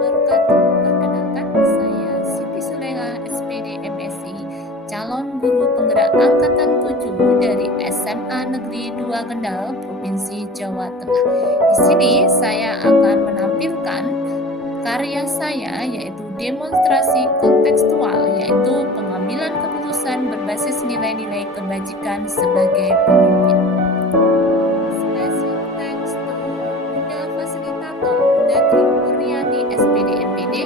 wabarakatuh. Perkenalkan, saya Siti Suleha, SPD MSI, calon guru penggerak angkatan 7 dari SMA Negeri 2 Kendal, Provinsi Jawa Tengah. Di sini saya akan menampilkan karya saya, yaitu demonstrasi kontekstual, yaitu pengambilan keputusan berbasis nilai-nilai kebajikan sebagai pemimpin. Special thanks to Bunda Fasilitator Bunda Tripuriani SPD MPD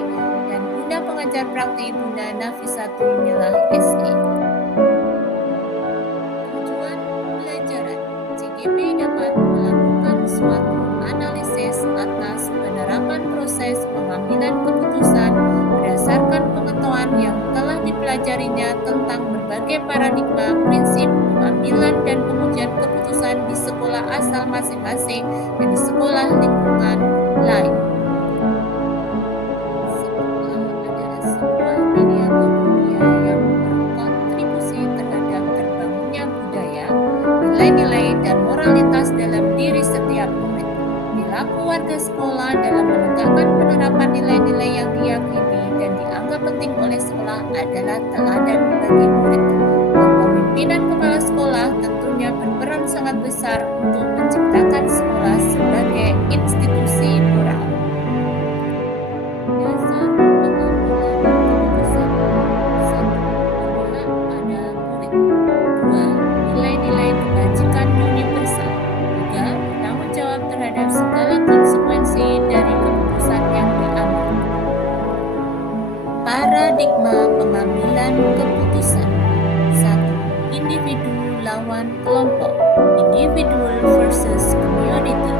dan Bunda Pengajar Praktik Bunda Nafisatul Milah SI. Tujuan pembelajaran CGP dapat melakukan suatu analisis atas penerapan proses pengambilan keputusan berdasarkan pengetahuan yang telah dipelajarinya tentang berbagai paradigma prinsip pengambilan dan pengujian keputusan di sekolah asal masing-masing dan di sekolah lingkungan lain. Sekolah adalah sebuah miniatur dunia yang berkontribusi terhadap terbangunnya budaya, nilai-nilai, dan moralitas dalam diri setiap murid. Perilaku warga sekolah dalam menegakkan penerapan nilai-nilai yang diyakini dan dianggap penting oleh sekolah adalah teladan bagi murid. Kepemimpinan kepala sekolah tentunya berperan sangat besar untuk menciptakan sekolah sebagai institusi moral. Dasar pengambilan keputusan: 1. Berpihak pada murid. 2. Nilai-nilai kebajikan universal. 3. Bertanggung jawab terhadap segala konsekuensi dari keputusan yang diambil. Paradigma pengambilan keputusan: 1. Individu lawan kelompok, individual versus community.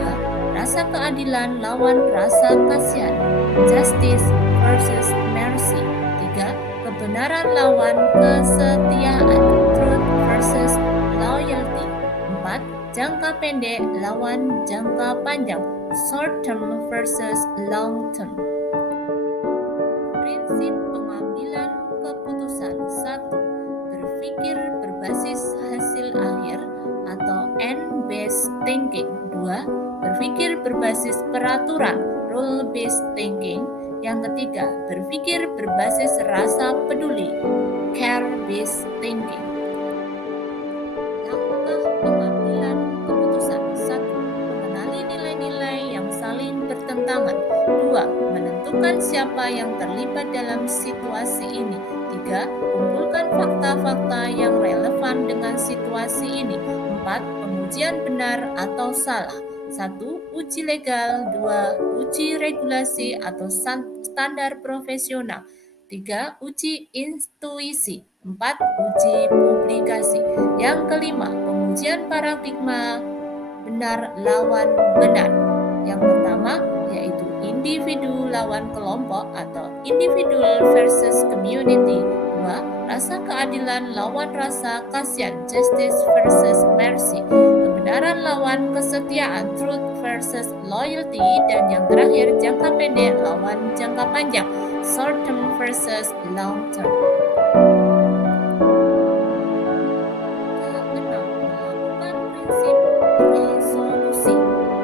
2. Rasa keadilan lawan rasa kasihan, justice versus mercy. 3. Kebenaran lawan kesetiaan, truth versus loyalty. 4. Jangka pendek lawan jangka panjang, short term versus long term. Prinsip pengambilan keputusan: 1. Berpikir berbasis hasil akhir atau end-based thinking. 2. Berpikir berbasis peraturan, rule-based thinking. Yang ketiga, berpikir berbasis rasa peduli, care-based thinking. Langkah pengambilan keputusan: 1. Mengenali nilai-nilai yang saling bertentangan. 2. Menentukan siapa yang terlibat dalam situasi ini. 3. Kumpulkan fakta-fakta yang relevan dengan situasi ini. 4. Pengujian benar atau salah. 1. Uji legal. 2. Uji regulasi atau standar profesional. 3. Uji intuisi. 4. Uji publikasi. Yang kelima, pengujian paradigma benar lawan benar. Yang pertama yaitu individu lawan kelompok atau individual versus community. 2. Rasa keadilan lawan rasa kasihan, justice versus mercy. Kebenaran lawan kesetiaan, truth versus loyalty. Dan yang terakhir, jangka pendek lawan jangka panjang, short term versus long term. Keenam, melakukan prinsip resolusi.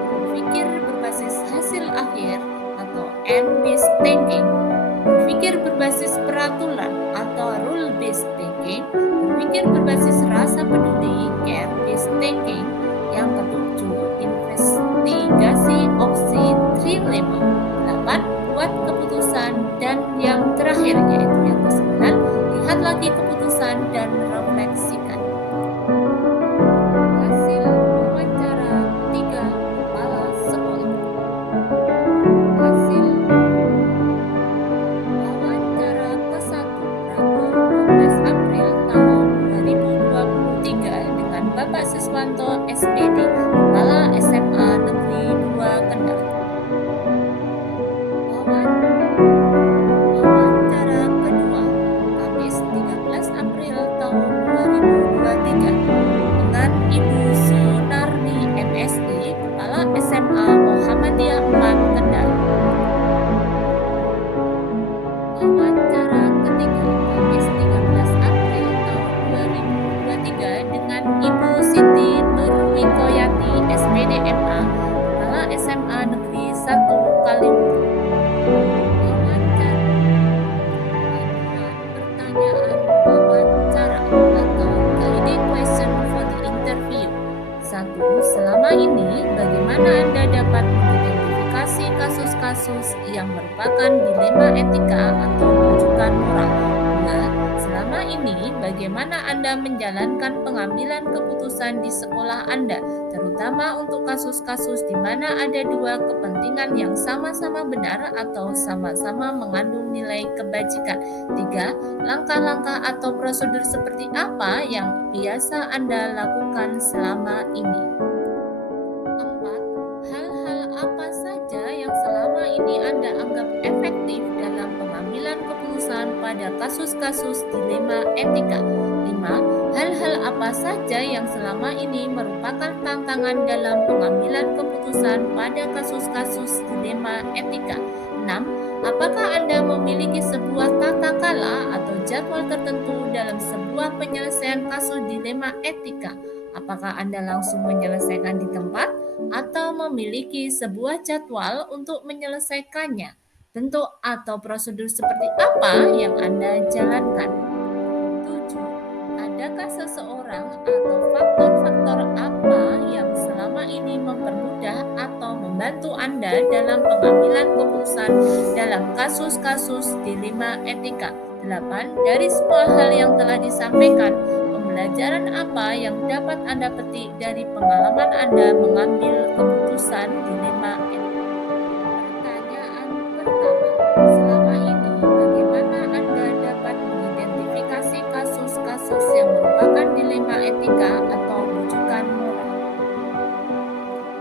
Berpikir berbasis hasil akhir atau end-based thinking. Berpikir berbasis peraturan atau rule-based thinking. Berpikir berbasis rasa peduli, care-based thinking. Yang ketujuh, investigasi opsi trilema. 8. Buat keputusan. Dan yang terakhir yaitu yang ke-9, lihat lagi keputusan dan refleksikan. Hasil wawancara 3 kepala sekolah. Hasil wawancara ke-1 Rabu 12 April tahun 2023 dengan Bapak Siswanto SPD, Kepala SMA Negeri 2 Kendal. Wawancara kedua Kamis 13 April tahun Anda dapat mengidentifikasi kasus-kasus yang merupakan dilema etika atau rujukan moral. 2. Selama ini, bagaimana Anda menjalankan pengambilan keputusan di sekolah Anda, terutama untuk kasus-kasus di mana ada dua kepentingan yang sama-sama benar atau sama-sama mengandung nilai kebajikan. 3. Langkah-langkah atau prosedur seperti apa yang biasa Anda lakukan selama ini? 4. Hal-hal apa saja yang selama ini Anda anggap efektif dalam pengambilan keputusan pada kasus-kasus dilema etika? 5. Hal-hal apa saja yang selama ini merupakan tantangan dalam pengambilan keputusan pada kasus-kasus dilema etika? 6. Apakah Anda memiliki sebuah tata kala atau jadwal tertentu dalam sebuah penyelesaian kasus dilema etika? Apakah Anda langsung menyelesaikan di tempat atau memiliki sebuah jadwal untuk menyelesaikannya? Bentuk atau prosedur seperti apa yang Anda jalankan? 7. Adakah seseorang atau faktor-faktor apa yang selama ini mempermudah atau membantu Anda dalam pengambilan keputusan dalam kasus-kasus dilema etika? 8. Dari semua hal yang telah disampaikan, pembelajaran apa yang dapat Anda petik dari pengalaman Anda mengambil keputusan dilema etika? Pertanyaan pertama, selama ini bagaimana Anda dapat mengidentifikasi kasus-kasus yang merupakan dilema etika atau rujukan moral?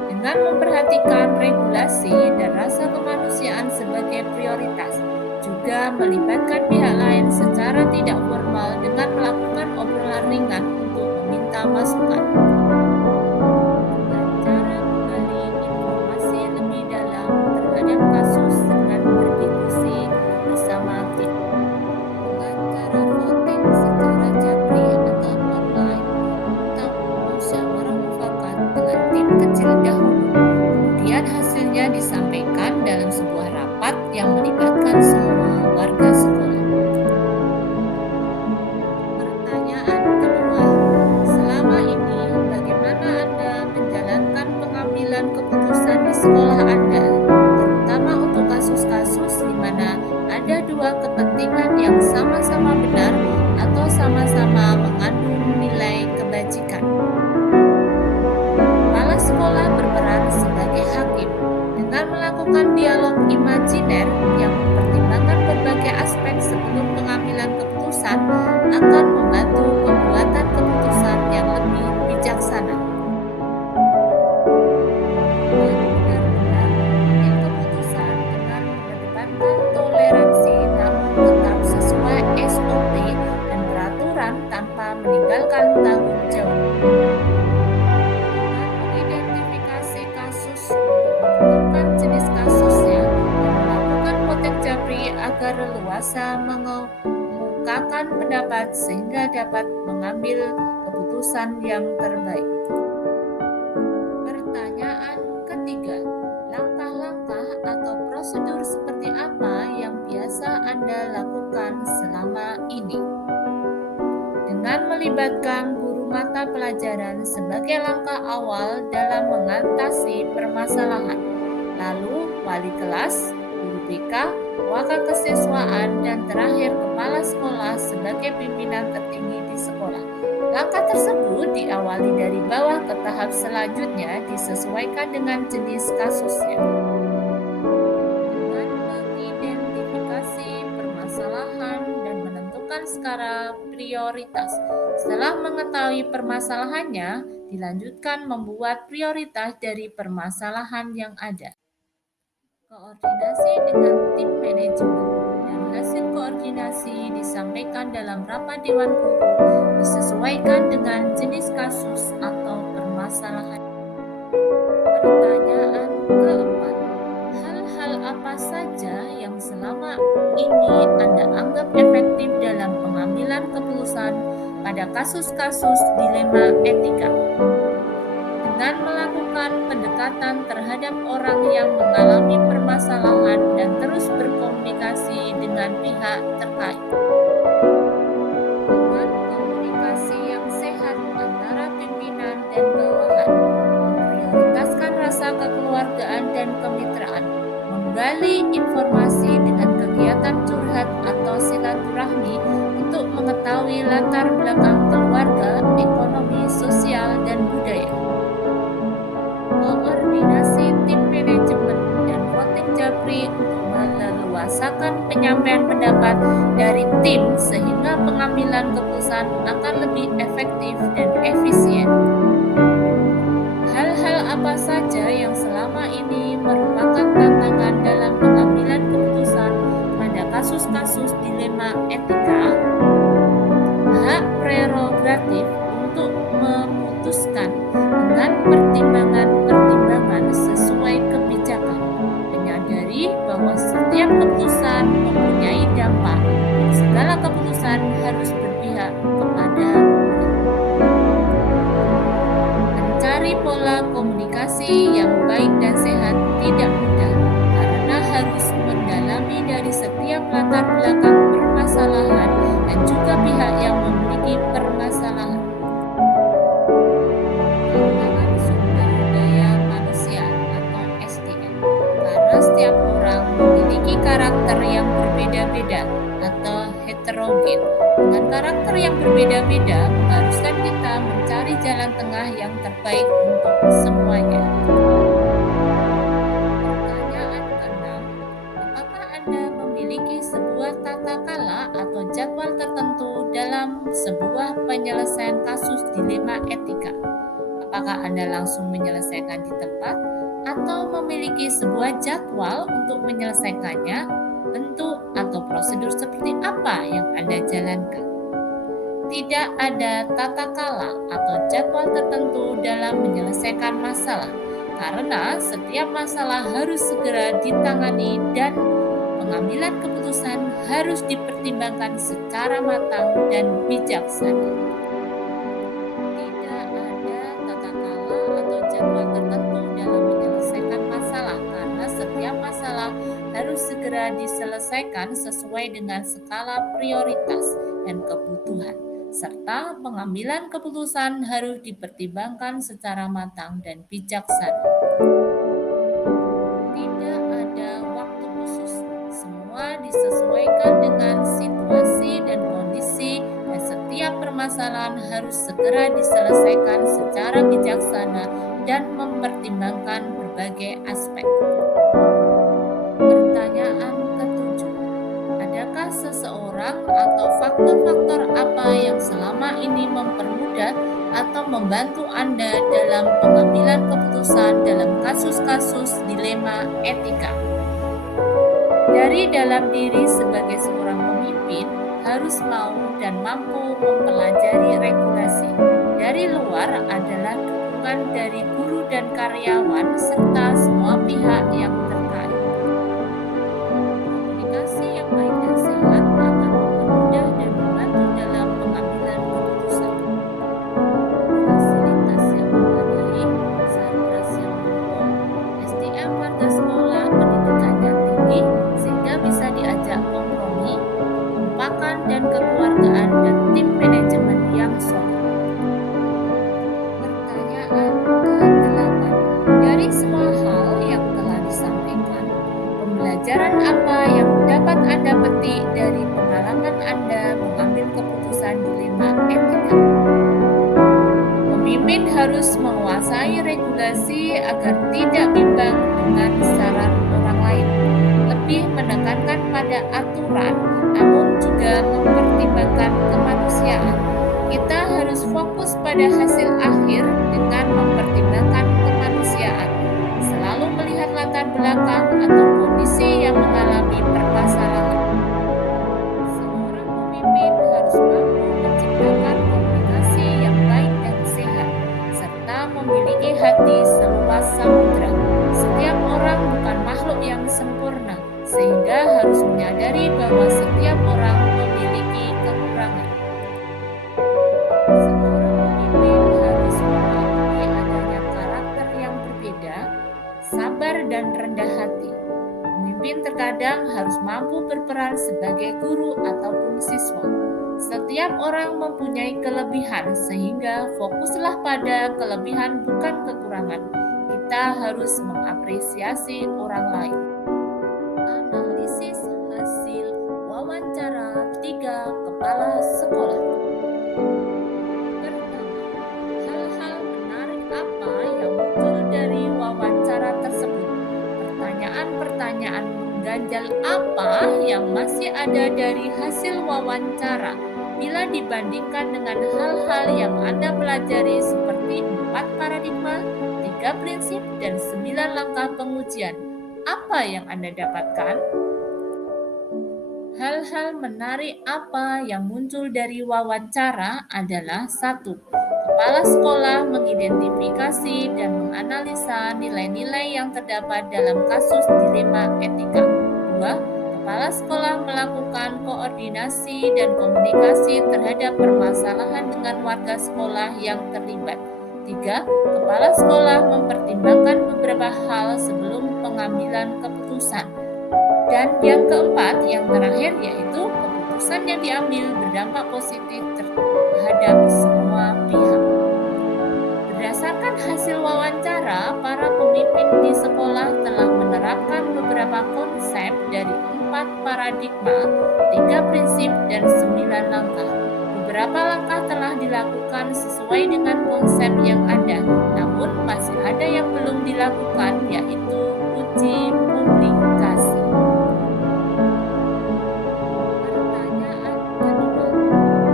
Dengan memperhatikan regulasi dan rasa kemanusiaan sebagai prioritas, juga melibatkan pihak lain secara tidak formal dengan melakukan obrolan ringan untuk meminta masukan. Dengan cara menggali informasi lebih dalam terhadap kasus dengan berdiskusi bersama tim. Dengan cara voting secara japri atau online atau musyawarah mufakat dengan tim kecil dahulu. Kemudian hasilnya disampaikan dalam sebuah rapat yang melibatkan semua warga sekolah. Pertanyaan kedua, selama ini bagaimana Anda menjalankan pengambilan keputusan di sekolah Anda, terutama untuk kasus-kasus di mana ada dua kepentingan yang sama-sama benar atau sama-sama mengandung nilai kebajikan? Kepala sekolah berperan sebagai hakim dengan melakukan dialog imajiner yang mempertimbangkan berbagai aspek sebelum pengambilan keputusan akan membantu pembuatan keputusan yang lebih bijaksana. Benar-benar mengambil keputusan dengan mengedepankan toleransi namun tetap sesuai SOP dan peraturan tanpa meninggalkan tanggung jawab. Mengidentifikasi kasus untuk menentukan jenis kasusnya dan melakukan voting japri agar leluasa mengemukakan pendapat sehingga dapat mengambil keputusan yang terbaik. Pertanyaan ketiga, langkah-langkah atau prosedur seperti apa yang biasa Anda lakukan selama ini? Dengan melibatkan guru mata pelajaran sebagai langkah awal dalam mengatasi permasalahan, lalu wali kelas, guru BK, wakil kesiswaan, dan terakhir kepala sekolah sebagai pimpinan tertinggi di sekolah. Langkah tersebut diawali dari bawah ke tahap selanjutnya disesuaikan dengan jenis kasusnya. Dengan mengidentifikasi permasalahan dan menentukan skala prioritas. Setelah mengetahui permasalahannya, dilanjutkan membuat prioritas dari permasalahan yang ada. Koordinasi dengan tim manajemen dan hasil koordinasi disampaikan dalam rapat dewan guru disesuaikan dengan jenis kasus atau permasalahan. Pertanyaan keempat, hal-hal apa saja yang selama ini Anda anggap efektif dalam pengambilan keputusan pada kasus-kasus dilema etika? Dengan melakukan pendekatan terhadap orang yang mengalami permasalahan dan terus berkomunikasi dengan pihak terkait. Dengan komunikasi yang sehat antara pimpinan dan bawahan, memprioritaskan rasa kekeluargaan kekeluargaan dan kemitraan, menggali informasi dengan kegiatan curhat atau silaturahmi untuk mengetahui latar belakang keluarga, ekonomi, sosial, dan budaya. Koordinasi tim manajemen dan voting japri untuk meleluasakan penyampaian pendapat dari tim sehingga pengambilan keputusan akan lebih efektif dan efisien. Hal-hal apa saja yang selama ini merupakan tantangan dalam pengambilan keputusan pada kasus-kasus dilema etika? Hak prerogatif untuk memutuskan dengan pertimbangan-pertimbangan sesuai kebijakan, menyadari bahwa setiap keputusan mempunyai dampak dan segala keputusan harus berpihak kepada mencari pola komunikasi yang baik dan sehat tidak mudah karena harus mendalami dari setiap latar belakang permasalahan dan juga pihak yang memiliki permasalahan. Tantangan sumber daya manusia atau SDM, karena setiap orang memiliki karakter yang berbeda-beda atau heterogen. Dengan karakter yang berbeda-beda mengharuskan kita mencari jalan tengah yang terbaik untuk semuanya. Pertanyaan ke-6, apakah Anda memiliki sebuah tata kala atau jadwal tertentu dalam sebuah penyelesaian kasus dilema etika? Apakah Anda langsung menyelesaikan di tempat atau memiliki sebuah jadwal untuk menyelesaikannya? Bentuk atau prosedur seperti apa yang Anda jalankan? Tidak ada tata kala atau jadwal tertentu dalam menyelesaikan masalah, karena setiap masalah harus segera ditangani dan pengambilan keputusan harus dipertimbangkan secara matang dan bijaksana. Tidak ada tata kala atau jadwal tertentu dalam menyelesaikan masalah, karena setiap masalah harus segera diselesaikan sesuai dengan skala prioritas dan kebutuhan, serta pengambilan keputusan harus dipertimbangkan secara matang dan bijaksana. Tidak ada waktu khusus, semua disesuaikan dengan situasi dan kondisi, dan setiap permasalahan harus segera diselesaikan secara bijaksana dan mempertimbangkan berbagai aspek. Pertanyaan ke-7, adakah seseorang atau faktor-faktor apa yang selama ini mempermudah atau membantu Anda dalam pengambilan keputusan dalam kasus-kasus dilema etika? Dari dalam diri sebagai seorang pemimpin harus mau dan mampu mempelajari regulasi. Dari luar adalah dukungan dari guru dan karyawan serta semua pihak yang terkait. Komunikasi yang baik dan sehat akan mempermudah dan membantu dalam pengambilan keputusan. Fasilitas yang memadai, sarpras yang mendukung, SDM warga sekolah pendidikan yang tinggi sehingga bisa diajak kompromi, kekompakan dan kekeluargaan, dan tim manajemen yang solid. Pertanyaan ke-8, dari semua hal yang telah disampaikan, pembelajaran apa yang dapat Anda petik dari pengalaman Anda mengambil keputusan dilema etika? Pemimpin harus menguasai regulasi agar tidak bimbang dengan saran orang lain, lebih menekankan pada aturan, namun juga mempertimbangkan kemanusiaan. Kita harus fokus pada hasil akhir dengan mempertimbangkan kemanusiaan, selalu melihat latar belakang atau kondisi yang mengalami permasalahan. Seorang pemimpin harus mampu menciptakan komunikasi yang baik dan sehat, serta memiliki hati seluas samudra. Setiap orang bukan makhluk yang sempurna, sehingga harus menyadari bahwa setiap orang memiliki kekurangan. Seorang pemimpin harus memahami adanya karakter yang berbeda, sabar dan rendah hati. Pemimpin terkadang harus mampu berperan sebagai guru ataupun siswa. Setiap orang mempunyai kelebihan, sehingga fokuslah pada kelebihan bukan kekurangan. kita harus mengapresiasi orang lain. Analisis hasil wawancara 3 kepala sekolah. Pertama, hal-hal menarik apa yang muncul dari wawancara tersebut? Pertanyaan-pertanyaan mengganjal apa yang masih ada dari hasil wawancara bila dibandingkan dengan hal-hal yang Anda pelajari seperti 4 paradigma, 3 prinsip, dan 9 langkah pengujian? Apa yang Anda dapatkan? Hal-hal menarik apa yang muncul dari wawancara adalah: 1. Kepala sekolah mengidentifikasi dan menganalisa nilai-nilai yang terdapat dalam kasus dilema etika. 2. Kepala sekolah melakukan koordinasi dan komunikasi terhadap permasalahan dengan warga sekolah yang terlibat. 3. Kepala sekolah mempertimbangkan beberapa hal sebelum pengambilan keputusan. Dan yang keempat, yang terakhir, yaitu keputusan yang diambil berdampak positif terhadap semua pihak. Berdasarkan hasil wawancara, para pemimpin di sekolah telah menerapkan beberapa konsep dari 4 paradigma, 3 prinsip, dan 9 langkah. Beberapa langkah telah dilakukan sesuai dengan konsep yang ada, namun masih ada yang belum dilakukan, yaitu uji publikasi. Pertanyaan kedua,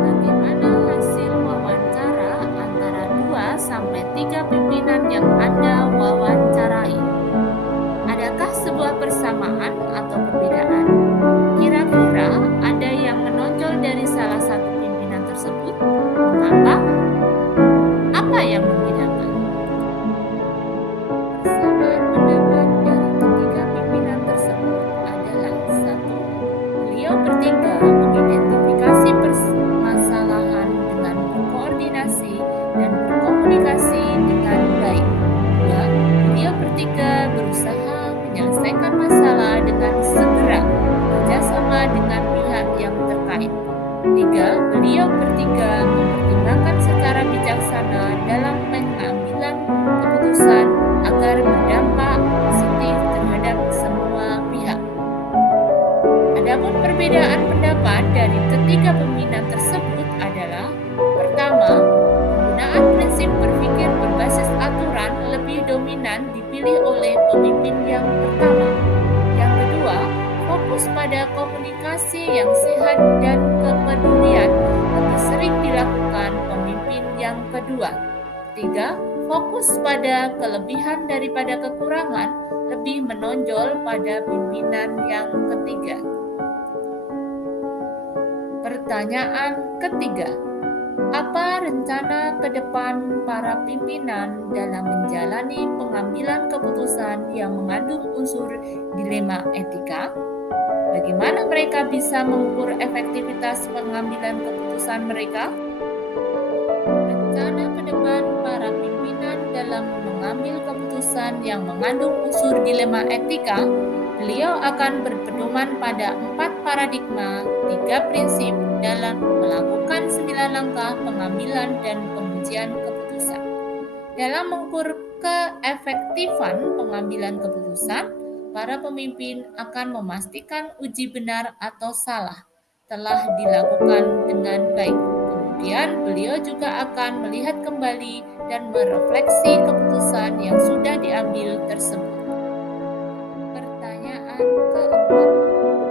bagaimana hasil wawancara antara 2 sampai 3 pimpinan yang Anda wawancarai? Adakah sebuah persamaan atau perbedaan? Kira-kira ada yang menonjol dari salah satu pimpinan tersebut? Mengapa? Apa yang membedakan? Persamaan pendapat dari ketiga pimpinan tersebut adalah: 1. Beliau bertiga mengidentifikasi permasalahan dengan berkoordinasi dan berkomunikasi dengan baik. 2. Beliau bertiga berusaha menyelesaikan masalah dengan segera, bekerjasama dengan pihak yang terkait. 3. Beliau bertiga mempertimbangkan secara bijaksana dalam pengambilan keputusan agar berdampak positif terhadap semua pihak. Adapun perbedaan pendapat dari ketiga pimpinan tersebut adalah: pertama, penggunaan prinsip berpikir berbasis aturan lebih dominan dipilih oleh pemimpin yang pertama. Yang kedua, fokus pada komunikasi yang sehat dan kepedulian lebih sering dilakukan pemimpin yang kedua. Ketiga, fokus pada kelebihan daripada kekurangan lebih menonjol pada pimpinan yang ketiga. Pertanyaan ketiga, apa rencana ke depan para pimpinan dalam menjalani pengambilan keputusan yang mengandung unsur dilema etika? Bagaimana mereka bisa mengukur efektivitas pengambilan keputusan mereka? Rencana ke depan para pimpinan dalam mengambil keputusan yang mengandung unsur dilema etika, beliau akan berpedoman pada 4 paradigma, 3 prinsip dalam melakukan 9 langkah pengambilan dan pengujian keputusan. Dalam mengukur keefektifan pengambilan keputusan, para pemimpin akan memastikan uji benar atau salah telah dilakukan dengan baik. Kemudian beliau juga akan melihat kembali dan merefleksi keputusan yang sudah diambil tersebut. Pertanyaan keempat,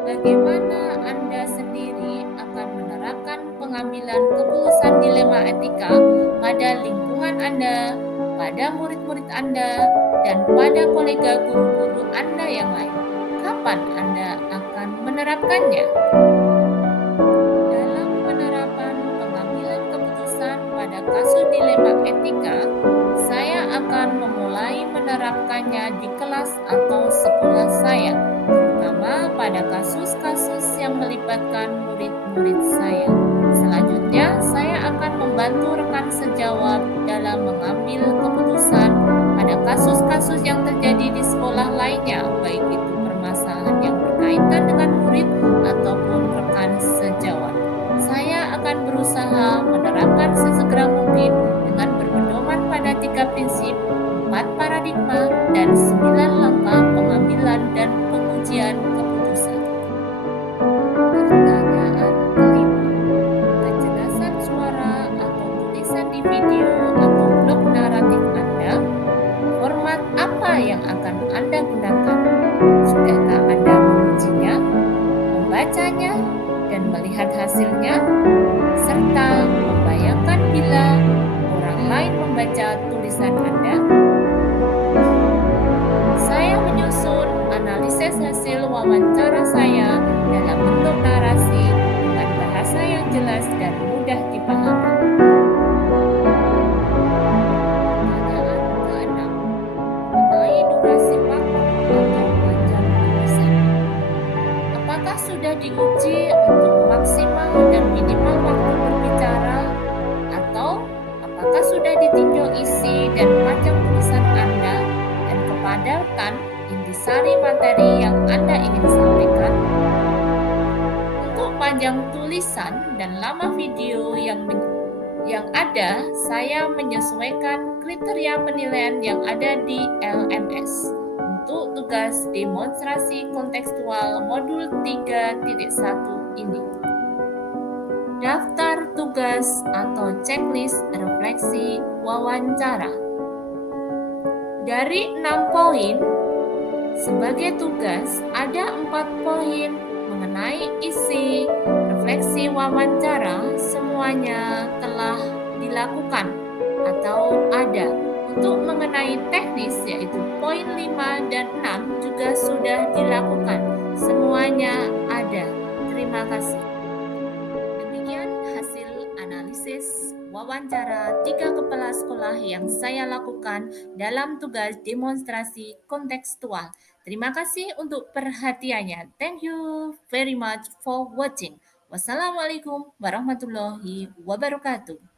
bagaimana Anda sendiri akan menerapkan pengambilan keputusan dilema etika pada lingkungan Anda, pada murid-murid Anda, dan pada kolega guru-guru Anda yang lain? Kapan Anda akan menerapkannya? Dalam penerapan pengambilan keputusan pada kasus dilema etika, saya akan memulai menerapkannya di kelas atau sekolah saya, terutama pada kasus-kasus yang melibatkan murid-murid saya. Selanjutnya, saya akan membantu rekan sejawat dalam mengambil keputusan pada kasus-kasus yang terjadi di sekolah lainnya, baik itu permasalahan yang berkaitan dengan murid ataupun rekan sejawat. Saya akan berusaha menerapkan sesegera mungkin dengan berpedoman pada 3 prinsip, 4 paradigma, dan 9 langkah pengambilan dan pengujian keputusan. Pertanyaan kelima, kejelasan suara atau tulisan di video atau blog naratif Anda, format apa yang akan Anda gunakan? Sudahkah Anda mengujinya, membacanya, dan melihat hasilnya, serta membayangkan bila orang lain membaca tulisan Anda? Saya menyusun analisis hasil wawancara saya dalam bentuk narasi dengan bahasa yang jelas dan mudah dipahami. Pertanyaan keenam, mengenai durasi waktu atau panjang tulisan. Apakah sudah diuji untuk maksimal dan minimal waktu berbicara? Atau apakah sudah ditinjau isi dan panjang tulisan Anda dan kepadatkan intisari materi yang Anda ingin sampaikan? Untuk panjang tulisan dan lama video yang ada, saya menyesuaikan kriteria penilaian yang ada di LMS. Untuk tugas demonstrasi kontekstual modul 3.1 ini. Daftar tugas atau checklist refleksi wawancara. Dari 6 poin, sebagai tugas ada 4 poin mengenai isi refleksi wawancara semuanya telah dilakukan atau ada. Untuk mengenai teknis yaitu poin 5 dan 6 juga sudah dilakukan. Semuanya ada. Terima kasih. Demikian hasil analisis wawancara 3 kepala sekolah yang saya lakukan dalam tugas demonstrasi kontekstual. Terima kasih untuk perhatiannya. Thank you very much for watching. Wassalamualaikum warahmatullahi wabarakatuh.